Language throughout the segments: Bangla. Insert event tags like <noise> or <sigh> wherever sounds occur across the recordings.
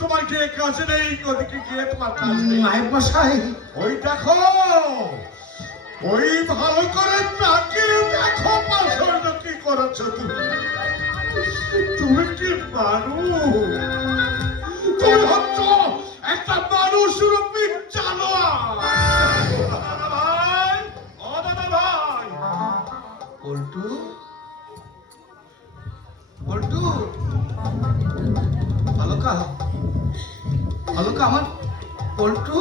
তোমার গিয়ে কাছে নেই ওদিকে গিয়ে তোমার কাজ নেই। মশাই। ওই দেখো ওই ভালো করে তাকিয়ে দেখো পাশান্য কি করেছ তুমি। তুমি কি মানুষ? তুমি হচ্ছ একটা মানুষ রূপী জানোয়ার। আমার পল্টু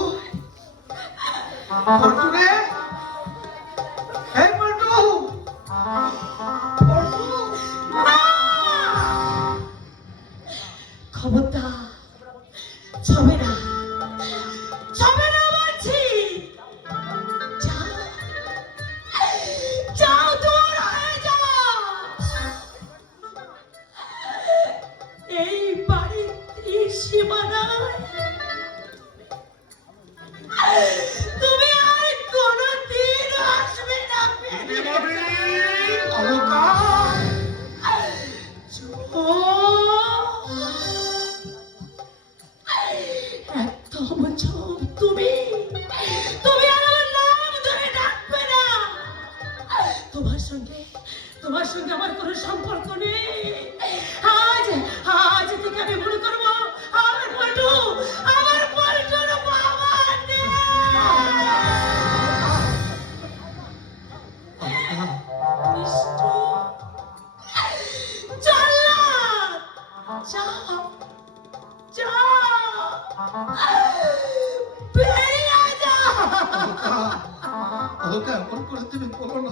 আলোকা এমন করে তুমি বলো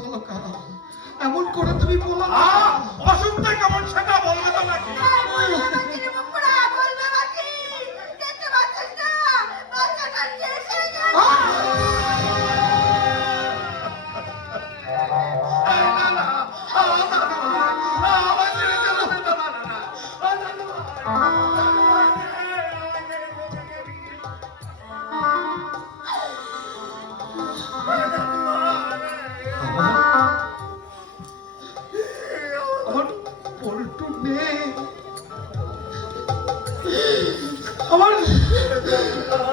আমার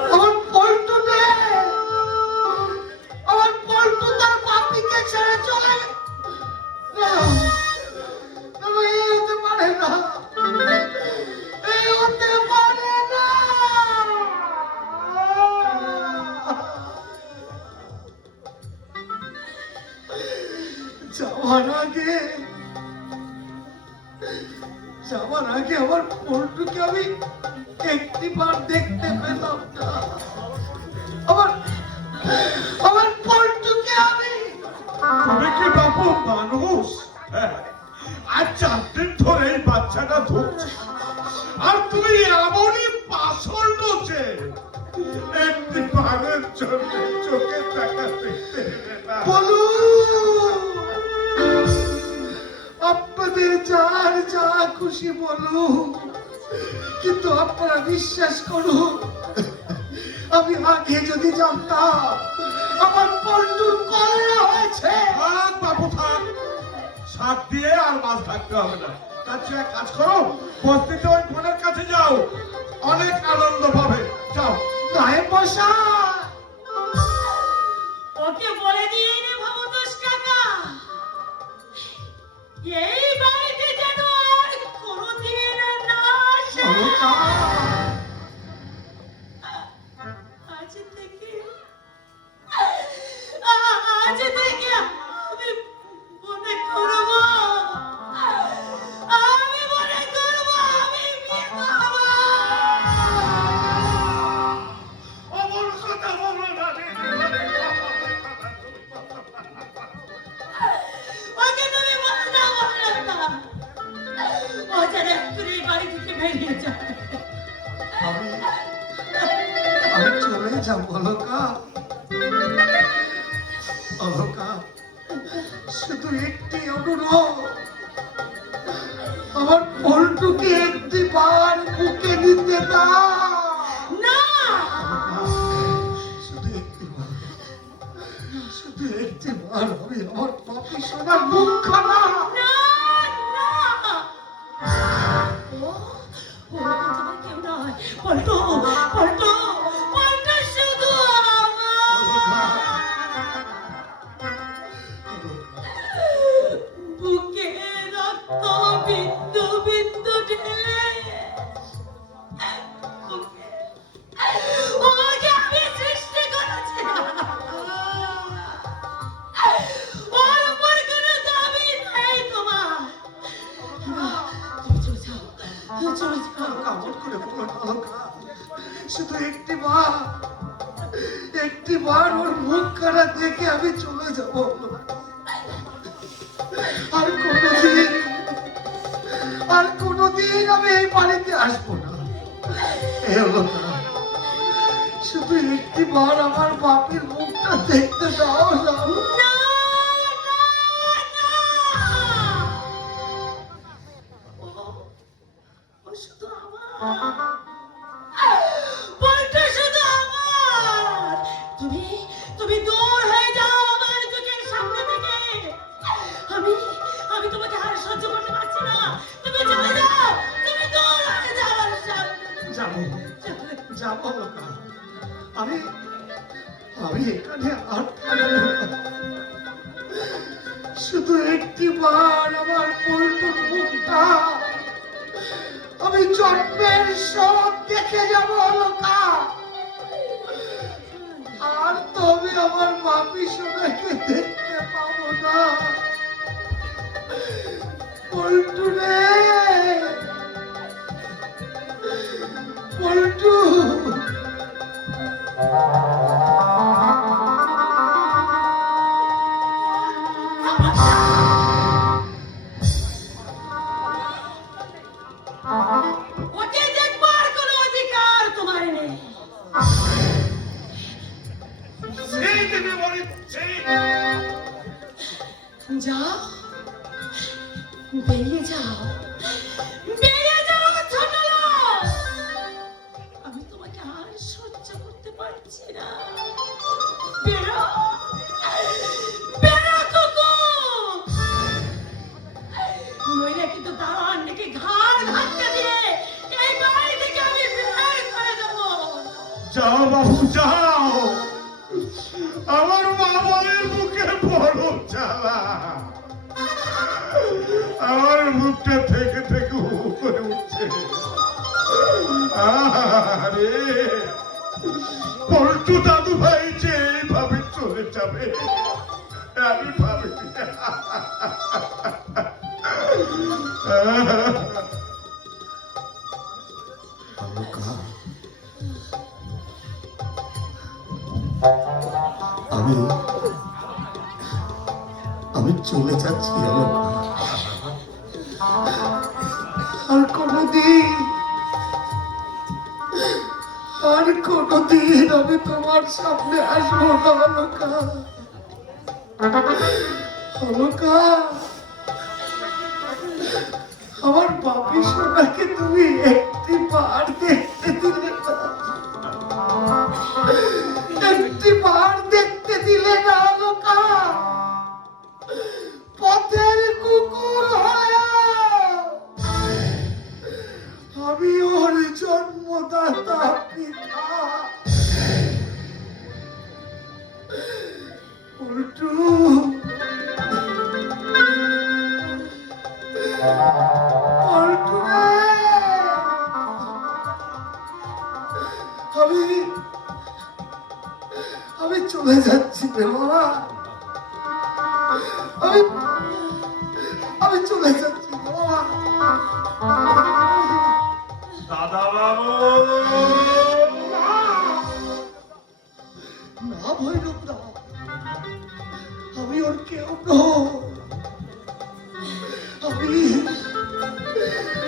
আমার পল্টু ছেড়ে চলে এই হতে পারে না। হতে পারে যাওয়ার আগে যাওয়ার আগে আমার পল্টুকে আমি একটি বার দেখতে পেলাম আমার আমার আমি তুমি কি মানুষ? হ্যাঁ, আর ধরে এই বাচ্চাটা ধরছে। আর তুমি এমনই পাশল যে একটি বাঘের জন্য চোখে দেখতে যার যা খুশি বলুন কিন্তু আপনারা বিশ্বাস করুন আমি আগে যদি জানতাম আমার পল্টুর করোনা হয়েছে। থাক বাবু থাক। শাক দিয়ে আর মাছ থাকতে হবে না। তার চেয়ে এক কাজ করো বস্তিতে ওই বোনের কাছে যাও। অনেক আনন্দ পাবে। যাও। গায়ে বসা ওকে বলে দিয়ে রে ভবতোষ কাকা। এই 아. আমার পল্টুকে একটি বার বুকে নিতে দাও না! শুধু একটি বার। শুধু একটি বার আমি আমার পাপি সবার মুখখানা। না শুধু একটি বার একটি বার ওর মুখ খারাপ দেখে আমি চলে যাব। আর কোনোদিন আর কোনোদিন আমি এই বাড়িতে আসব না। শুধু একটি বার আমার বাপের মুখটা দেখতে দাও না। শুধু আমার। শুধু একটি বার আমার পল্টুর মুখটা আমি জন্মের সব দেখে যাব লোকা আর তবে আমার বাপি সোনাকে দেখতে পাবো না। পল্টু রে পল্টু। আমার মুখটা থেকে থেকে হু উঠছে। আরে পল্টু দাদু ভাই যে এইভাবে চলে যাবে, আমি ভাবিনি আমি আমি চলে যাচ্ছি অলকা কোনদিন, আর কোনদিন আমি তোমার সামনে আসব না, অলকা। অলকা, আমার বাপি সোনাকে তুমি একটি বার দেখতে চলে যাচ্ছি রে বাবা আমি আমি চলে যাচ্ছি দাদা বাবু না ভৈরব না আমি ওর কেউ। আমি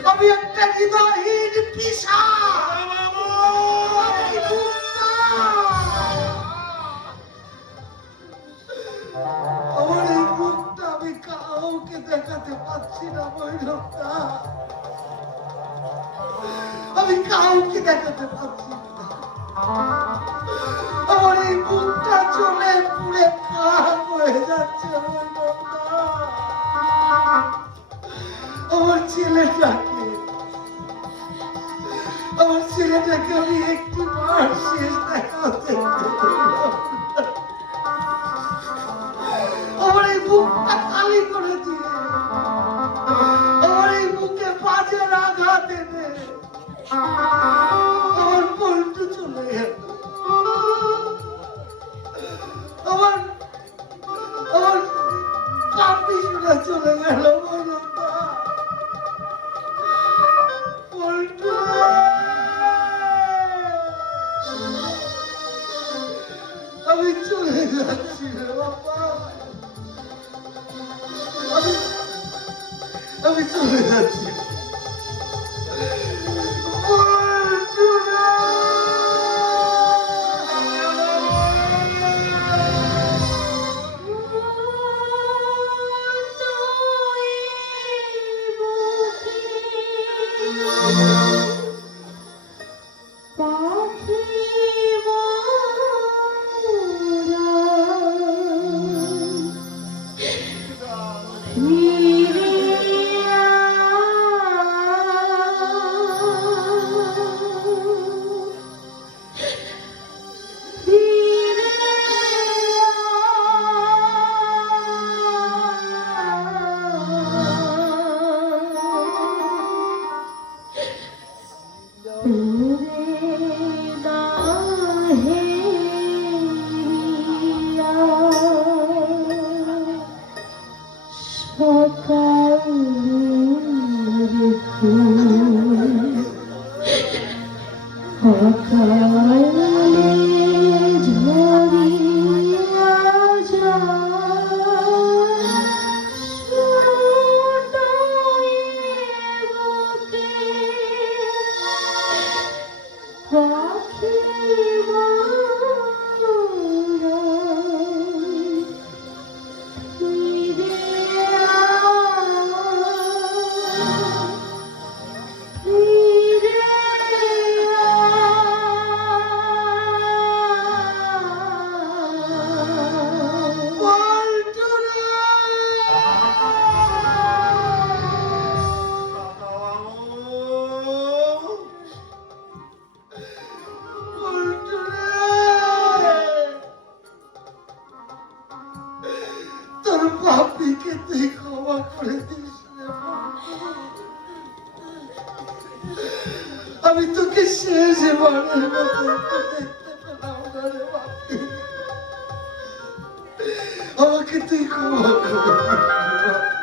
আমি একটা হৃদয়হীন পিসা Oh, 你。পল্টু Oh, look at the. <laughs>